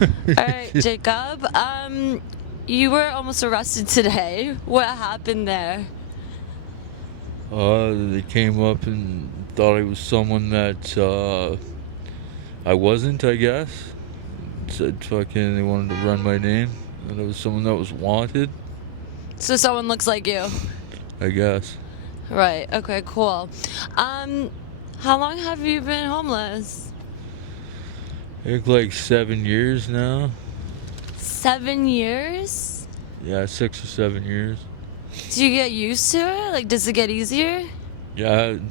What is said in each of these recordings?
All right, Jacob. You were almost arrested today. What happened there? They came up and thought I was someone that I wasn't, I guess. Said fucking they wanted to run my name. And it was someone that was wanted, So someone looks like you. I guess. Right. Okay. Cool. Um, how long have you been homeless? I think like 7 years now. 7 years? Yeah, 6 or 7 years. Do you get used to it? Like, does it get easier? Yeah, it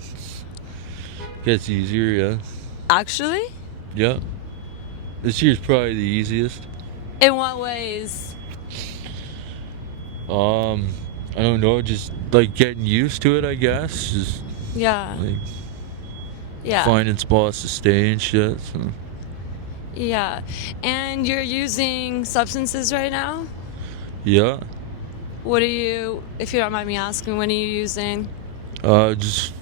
gets easier, yeah. Actually? Yeah. This year's probably the easiest. In what ways? I don't know, just like getting used to it, I guess. Just Yeah. like Yeah. finding spots to stay and shit. So. Yeah. And you're using substances right now? Yeah. What are you, if you don't mind me asking, what are you using? Just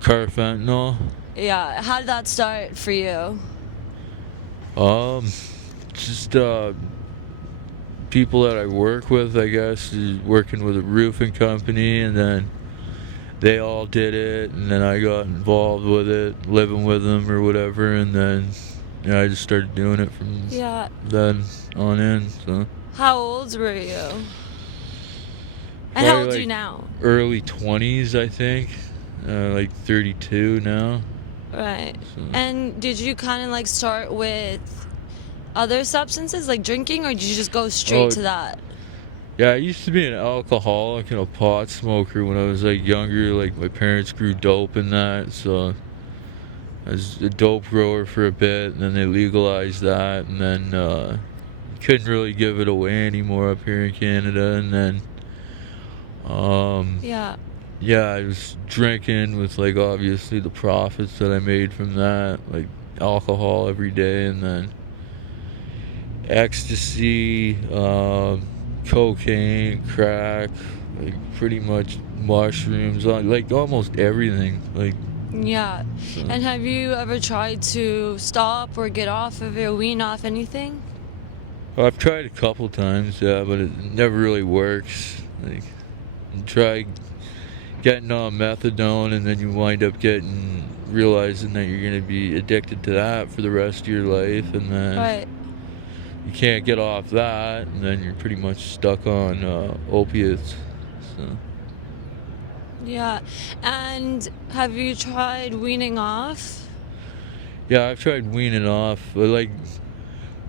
carfentanil. Yeah. How did that start for you? Um, just people that I work with, I guess, is working with a roofing company, and then they all did it, and then I got involved with it, living with them or whatever, and then I just started doing it from Yeah. then on in. So How old were you? And how Probably, old are you like, now? early 20s, I think. Like 32 now. Right. So. And did you kind of like start with other substances like drinking, or did you just go straight Oh, to that? Yeah, I used to be an alcoholic and a pot smoker when I was like younger. Like my parents grew dope and that, so I was a dope grower for a bit, and then they legalized that, and then couldn't really give it away anymore up here in Canada, and then Yeah. yeah, I was drinking with like obviously the profits that I made from that, like alcohol every day, and then ecstasy, cocaine, crack, like pretty much mushrooms, like almost everything. Like, Yeah. so. And have you ever tried to stop or get off of it or wean off anything? I've tried a couple times, yeah, but it never really works. Like, you try getting on methadone, and then you wind up realizing that you're gonna be addicted to that for the rest of your life, and then Right. you can't get off that, and then you're pretty much stuck on opiates. So. Yeah. And have you tried weaning off? Yeah, I've tried weaning off, but like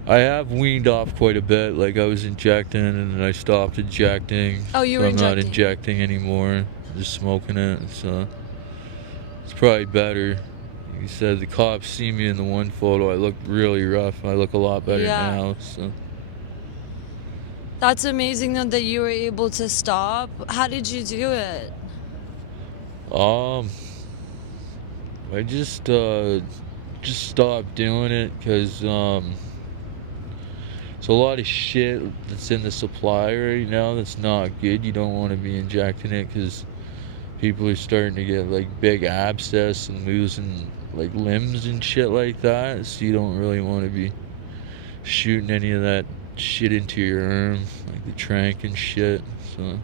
I have weaned off quite a bit. Like I was injecting, and then I stopped injecting. Oh, you so were I'm not injecting. injecting anymore. Just smoking it. So it's probably better. Like you said, the cops see me in the one photo. I look really rough. I look a lot better Yeah. now. So. That's amazing though that you were able to stop. How did you do it? I just stopped doing it because it's a lot of shit that's in the supply right now that's not good. You don't want to be injecting it because people are starting to get like big abscess and losing like limbs and shit like that. So you don't really want to be shooting any of that shit into your arm, like the trank and shit. So.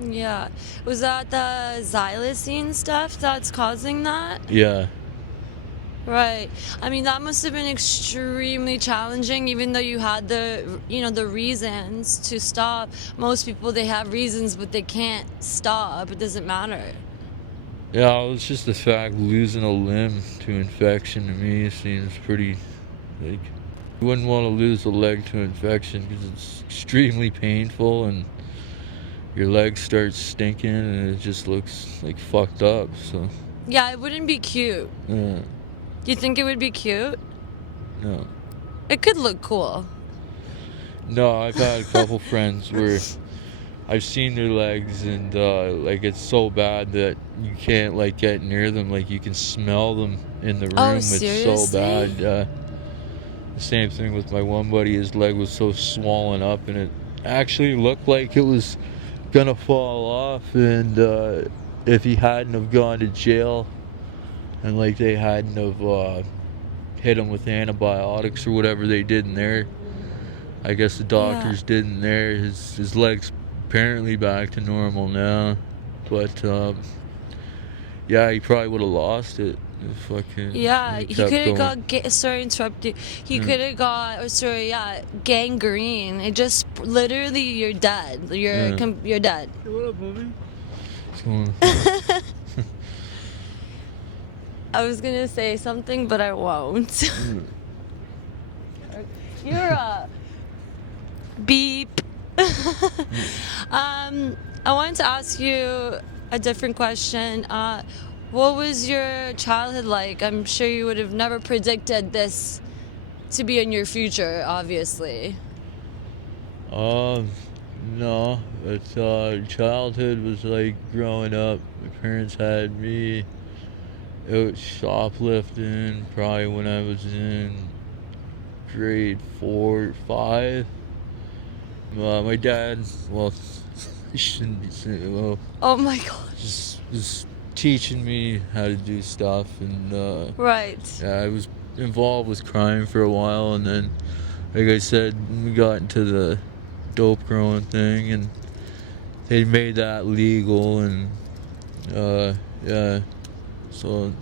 Yeah. Was that the xylazine stuff that's causing that? Yeah. Right. I mean, that must have been extremely challenging, even though you had the reasons to stop. Most people, they have reasons, but they can't stop. It doesn't matter. Yeah, it's just the fact losing a limb to infection to me seems pretty, like, you wouldn't want to lose a leg to infection because it's extremely painful and your leg starts stinking and it just looks like fucked up. So. Yeah, it wouldn't be cute. Yeah. You think it would be cute? No. It could look cool. No, I've had a couple friends where I've seen their legs and like it's so bad that you can't like get near them. Like you can smell them in the room. Oh, It's seriously? so bad. The same thing with my one buddy. His leg was so swollen up and it actually looked like it was gonna fall off. And if he hadn't have gone to jail and like they hadn't have hit him with antibiotics or whatever they did in there. I guess the Yeah. doctors did in there. His leg's apparently back to normal now, but yeah, he probably would have lost it if fucking Yeah, he he kept could have going. got, sorry to interrupt you. He Yeah, could have got, or sorry, yeah, gangrene. It just, literally, you're dead. yeah. You're dead. Hey, what up, Bobby? So, I was gonna say something, but I won't. You're a beep. I wanted to ask you a different question. What was your childhood like? I'm sure you would have never predicted this to be in your future, obviously. um, no, but childhood was like growing up. My parents had me out shoplifting probably when I was in grade 4 or 5. My dad, well, I shouldn't be saying, well, Oh my gosh. just was teaching me how to do stuff, and Right. yeah, I was involved with crime for a while, and then, like I said, we got into the dope growing thing, and they made that legal, and yeah, so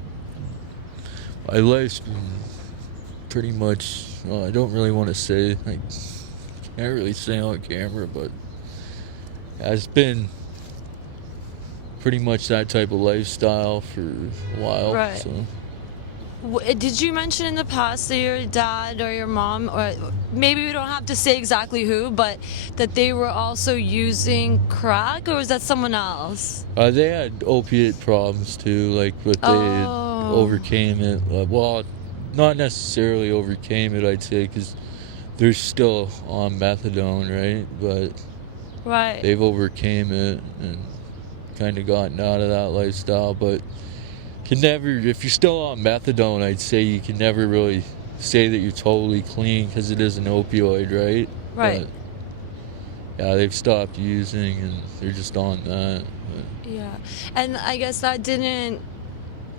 my life's been pretty much. I don't really want to say. I can't really say on camera, but it's been pretty much that type of lifestyle for a while. Right. So Did you mention in the past that your dad or your mom, or maybe we don't have to say exactly who, but that they were also using crack, or was that someone else? they had opiate problems too, like, but they Oh. overcame it. Well, not necessarily overcame it, I'd say, because they're still on methadone, right? But Right. they've overcame it and kind of gotten out of that lifestyle. But can never, if you're still on methadone, I'd say you can never really say that you're totally clean because it is an opioid, right? Right. But yeah, they've stopped using and they're just on that. Yeah. And I guess that didn't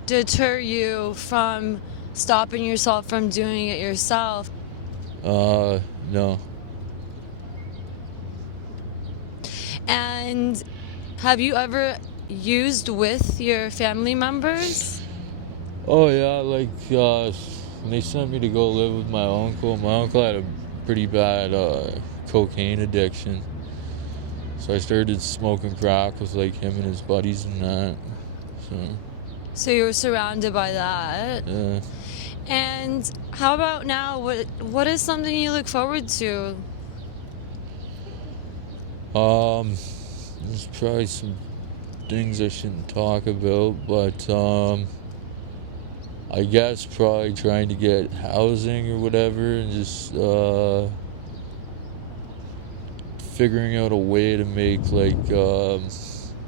deter you from stopping yourself from doing it yourself. No. And have you ever used with your family members? Oh yeah, like when they sent me to go live with my uncle had a pretty bad cocaine addiction. So I started smoking crack with like him and his buddies and that. So you were surrounded by that. Yeah. And how about now? What is something you look forward to? There's probably some things I shouldn't talk about, but I guess probably trying to get housing or whatever, and just figuring out a way to make like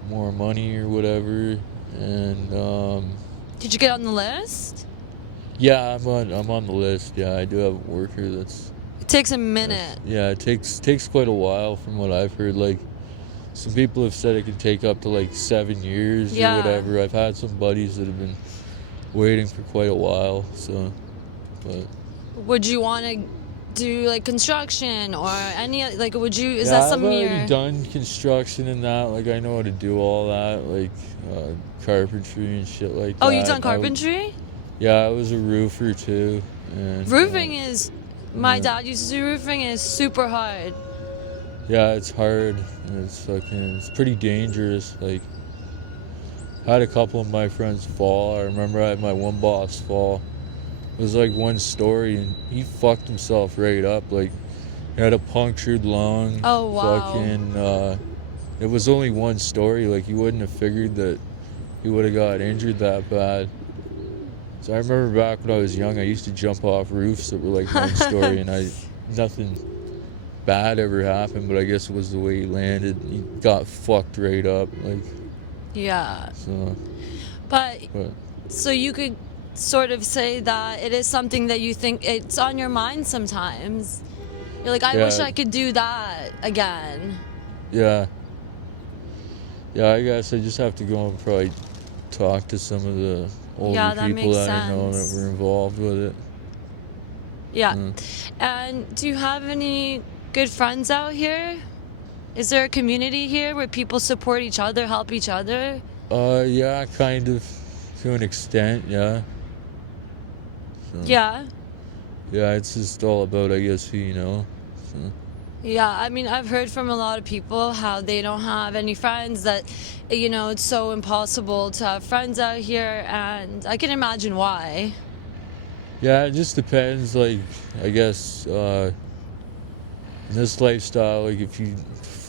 more money or whatever, and Did you get on the list? yeah, I'm on the list. Yeah, I do have a worker that's. It takes a minute. Yeah, it takes quite a while from what I've heard. Like, some people have said it could take up to like 7 years Yeah. or whatever. I've had some buddies that have been waiting for quite a while. So, but Would you want to do like construction or any like? Would you? Is yeah, that something I've already you're? done construction and that. Like, I know how to do all that, like carpentry and shit like that. Oh, you've done carpentry? Yeah, I was a roofer too. And, Roofing is. My yeah. dad used to do roofing, and it's super hard. Yeah, it's hard. And it's pretty dangerous. Like, I had a couple of my friends fall. I remember I had my one boss fall. It was like one story, and he fucked himself right up. Like, he had a punctured lung. Oh, wow. Fucking, it was only one story. Like, you wouldn't have figured that he would have got injured that bad. So I remember back when I was young, I used to jump off roofs that were like one story, and nothing bad ever happened, but I guess it was the way he landed. He got fucked right up, like, Yeah. so. But But so you could sort of say that it is something that you think it's on your mind sometimes. You're like, I wish Yeah. I could do that again. yeah, I guess I just have to go and probably talk to some of the older Yeah, that people makes that I know that sense. were involved with it. Yeah. Uh, And do you have any good friends out here? Is there a community here where people support each other, help each other? yeah, kind of to an extent, yeah. So, Yeah. yeah, it's just all about, I guess, who you know. So, Yeah, I mean, I've heard from a lot of people how they don't have any friends, that, it's so impossible to have friends out here, and I can imagine why. yeah, it just depends, like, I guess, in this lifestyle, like, if you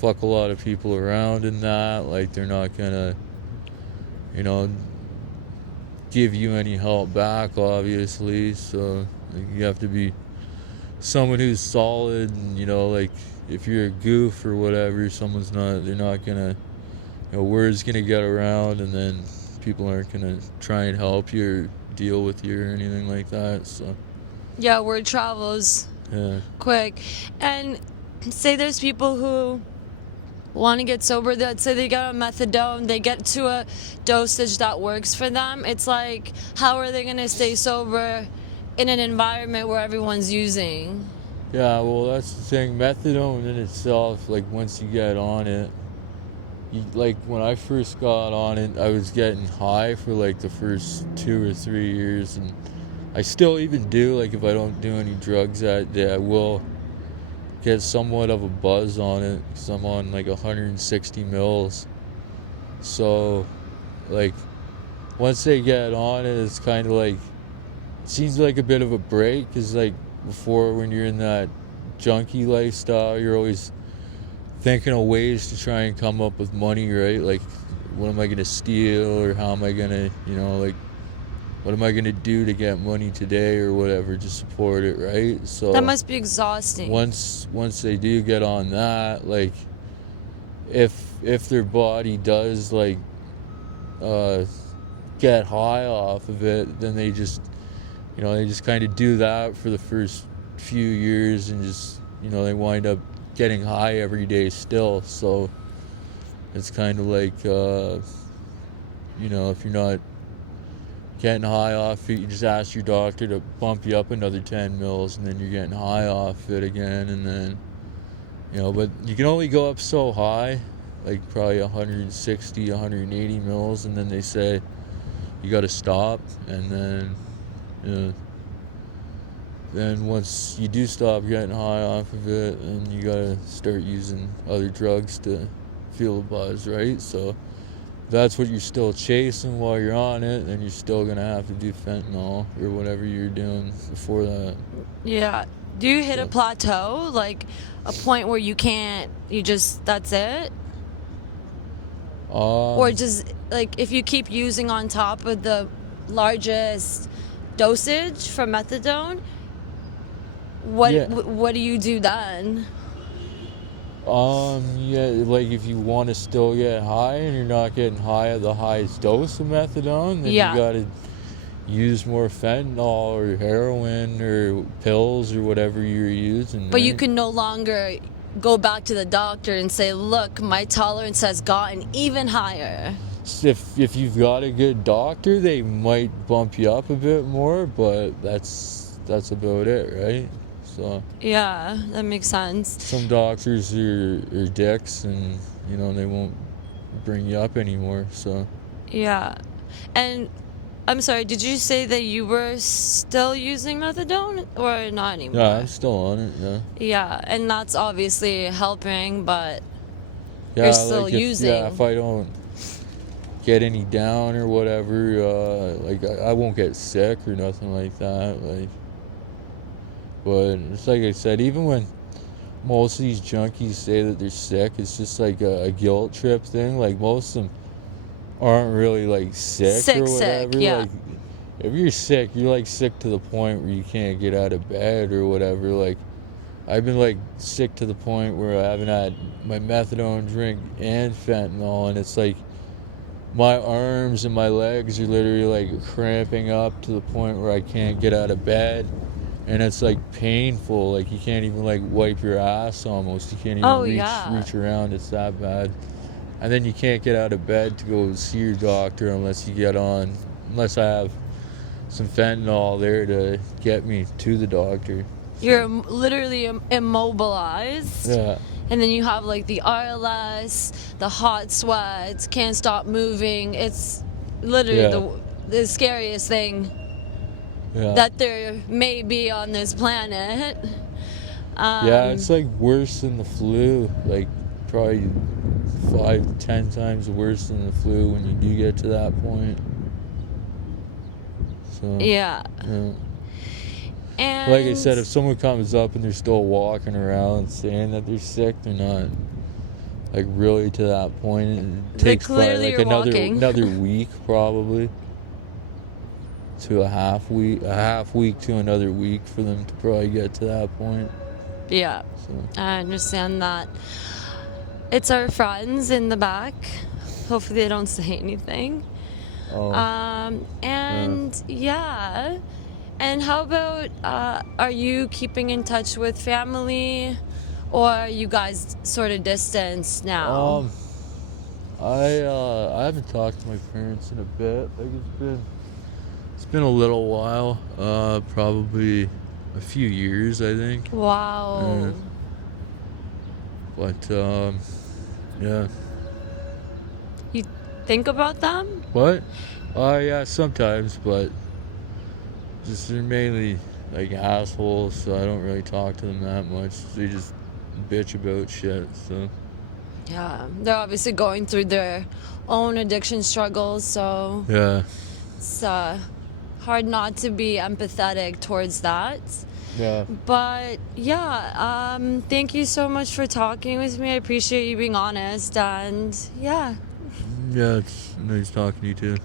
fuck a lot of people around and that, like, they're not gonna, you know, give you any help back, obviously. So, like, you have to be someone who's solid, and, like, if you're a goof or whatever, they're not gonna, word's gonna get around, and then people aren't gonna try and help you or deal with you or anything like that. So, Yeah, word travels yeah. quick. And say there's people who want to get sober, that say they get on methadone, they get to a dosage that works for them. It's like, how are they going to stay sober in an environment where everyone's using? Yeah, well, that's the thing. Methadone in itself, like, once you get on it, like, when I first got on it, I was getting high for, like, the first 2 or 3 years, and I still even do, like, if I don't do any drugs that day, I will get somewhat of a buzz on it, because I'm on, like, 160 mils. So, like, once they get on it, it's kind of like, it seems like a bit of a break, because, like, before, when you're in that junkie lifestyle, you're always thinking of ways to try and come up with money, right? Like, what am I going to steal, or how am I going to, like, what am I going to do to get money today or whatever to support it, right? So That must be exhausting. once they do get on that, like, if their body does, like, get high off of it, then they just kind of do that for the first few years, and just, they wind up getting high every day still. So it's kind of like, if you're not getting high off it, you just ask your doctor to bump you up another 10 mils, and then you're getting high off it again. And then, but you can only go up so high, like probably 160, 180 mils, and then they say you got to stop. And then, then once you do stop getting high off of it, then you gotta start using other drugs to feel the buzz, right? So if that's what you're still chasing while you're on it, then you're still gonna have to do fentanyl or whatever you're doing before that. Yeah. Do you hit a So, plateau, like a point where that's it? Or um, just, like, if you keep using on top of the largest dosage for methadone, yeah, what do you do then? yeah, like, if you want to still get high and you're not getting high at the highest dose of methadone, then you Yeah. gotta use more fentanyl or heroin or pills or whatever you're using, But you right? can no longer go back to the doctor and say, look, my tolerance has gotten even higher. If you've got a good doctor, they might bump you up a bit more, but that's about it, right? So Yeah, that makes sense. some doctors are dicks, and they won't bring you up anymore. So Yeah. And I'm sorry, did you say that you were still using methadone or not yeah, anymore? I'm still on it. Yeah, Yeah, and that's obviously helping, but you're yeah, still like, if using. I don't get any down or whatever, like, I won't get sick or nothing like that. Like, but it's like I said, even when most of these junkies say that they're sick, it's just like a guilt trip thing. Like, most of them aren't really, like, sick or Sick, whatever. yeah. Like, if you're sick, you're, like, sick to the point where you can't get out of bed or whatever. Like, I've been, like, sick to the point where I haven't had my methadone drink and fentanyl, and it's like my arms and my legs are literally, like, cramping up to the point where I can't get out of bed. And it's, like, painful. Like, you can't even, like, wipe your ass almost. You can't even Oh, yeah. reach around. It's that bad. And then you can't get out of bed to go see your doctor unless I have some fentanyl there to get me to the doctor. You're literally immobilized. Yeah. And then you have like the RLS, the hot sweats, can't stop moving. It's literally Yeah. the scariest thing Yeah. that there may be on this planet. Yeah, it's like worse than the flu. Like probably 5 to 10 times worse than the flu when you do get to that point. So Yeah. yeah. And Like I said, if someone comes up and they're still walking around saying that they're sick, they're not like really to that point. It takes probably clearly like you're walking. another week probably to a half week to another week for them to probably get to that point. Yeah, So I understand that. It's our friends in the back. Hopefully they don't say anything. oh And yeah. And how about, are you keeping in touch with family, or are you guys sort of distanced now? I haven't talked to my parents in a bit. Like it's been a little while. Probably a few years, I think. Wow. But yeah. You think about them? What? Yeah, sometimes, but just they're mainly like assholes, so I don't really talk to them that much. They just bitch about shit. So Yeah, they're obviously going through their own addiction struggles, so yeah. it's hard not to be empathetic towards that. Yeah. But yeah, thank you so much for talking with me. I appreciate you being honest, and yeah. Yeah, it's nice talking to you too.